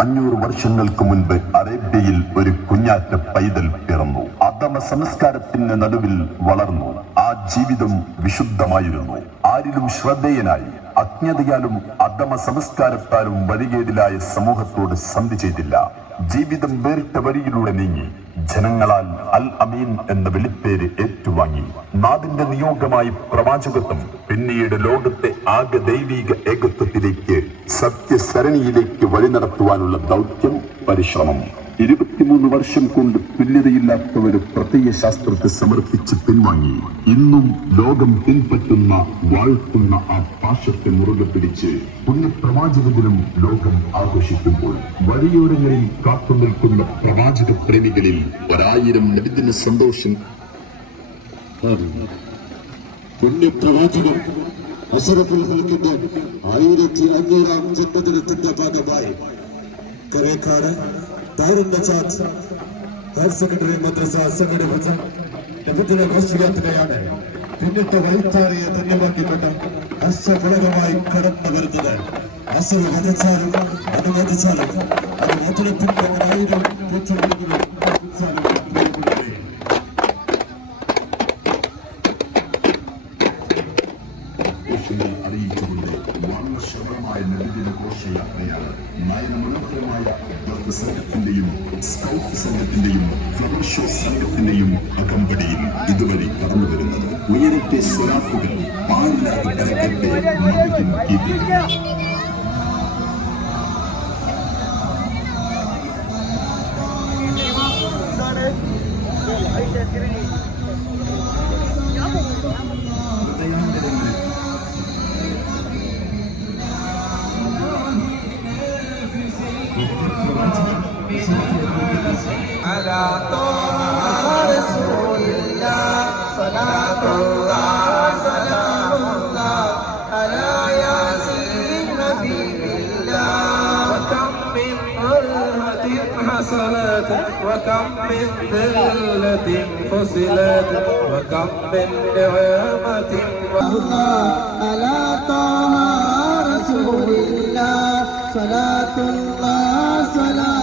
അഞ്ഞൂറ് വർഷങ്ങൾക്ക് മുൻപ് അറേബ്യയിൽ ഒരു കുഞ്ഞാറ്റ പൈതൽ പിറന്നു. അധമ സംസ്കാരത്തിന് നടുവിൽ വളർന്നു. ആ ജീവിതം വിശുദ്ധമായിരുന്നു. ആരിലും ശ്രദ്ധേയനായി അജ്ഞതയാലും അധമ സംസ്കാരത്താലും വഴികേടിലായ സമൂഹത്തോട് സന്ധി ചെയ്തില്ല. ജീവിതം വേറിട്ട വഴിയിലൂടെ നീങ്ങി. ജനങ്ങളാൽ അൽ അമീൻ എന്ന വിളിപ്പേര് ഏറ്റുവാങ്ങി. നാദിന്റെ നിയോഗമായി പ്രവാചകത്വം പിന്നീട് ലോകത്തെ ആകെ ദൈവീക ഏകത്വത്തിലേക്ക് സത്യസരണിയിലേക്ക് വഴി നടത്തുവാനുള്ള ദൗത്യം പരിശ്രമം. ഇരുപത്തിമൂന്ന് വർഷം കൊണ്ട് തുല്യതയില്ലാത്ത ഒരു പ്രത്യയ ശാസ്ത്രത്തെ സമർപ്പിച്ച് പിൻവാങ്ങി. ഇന്നും ലോകം പിൻപറ്റുന്ന വാഴ്ത്തുന്ന ആ പാശത്തെ മുറുകെ പിടിച്ച് പുണ്യപ്രവാചക ദിനം ലോകം ആഘോഷിക്കുമ്പോൾ വഴിയോരങ്ങളിൽ കാത്തു നിൽക്കുന്ന പ്രവാചക പ്രേമികളിൽ ഒരായിരം നബിദിന സന്തോഷം. ഹൽക്കിന്റെ ആയിരത്തി അഞ്ഞൂറാം ജന്മദിനത്തിന്റെ ഭാഗമായി. കരേക്കാട് ചാർജ് ഹയർ സെക്കൻഡറി മദ്രസ സംഘടിപ്പിച്ച നബിദിന ഘോഷയാത്രയാണ് പിന്നിട്ട വൈത്താറിയെ ധന്യമാക്കിക്കൊണ്ട് ഹർഷഗുണകമായി കടന്നു വരുന്നത് അസുഖ അനുവദിച്ചാലും അത് മധുരത്തിന്റെ ആയിരം പൂച്ചെടുക്കുന്നു വർണശബളമായ നബിദിന ഘോഷയാത്രയാണ് നയനമനോഹരമായ ഭക്ത സംഘത്തിന്റെയും സ്കൗട്ട് സംഘത്തിന്റെയും ഫ്ലവർ ഷോ സംഘത്തിന്റെയും അകമ്പടിയിൽ ഇതുവഴി കടന്നു വരുന്നത് ഉയരത്തെ സ്വരാക്കുകൾ പാലില്ലാതെ കരക്കട്ടെ മകൻ ഇത് على طه رسول الله صلاة الله سلام الله على ياسين حبيب الله. وكم من مرة حصلت وكم من ذلة فصلت وكم من نعمة الله على طه رسول الله صلاة الله سلام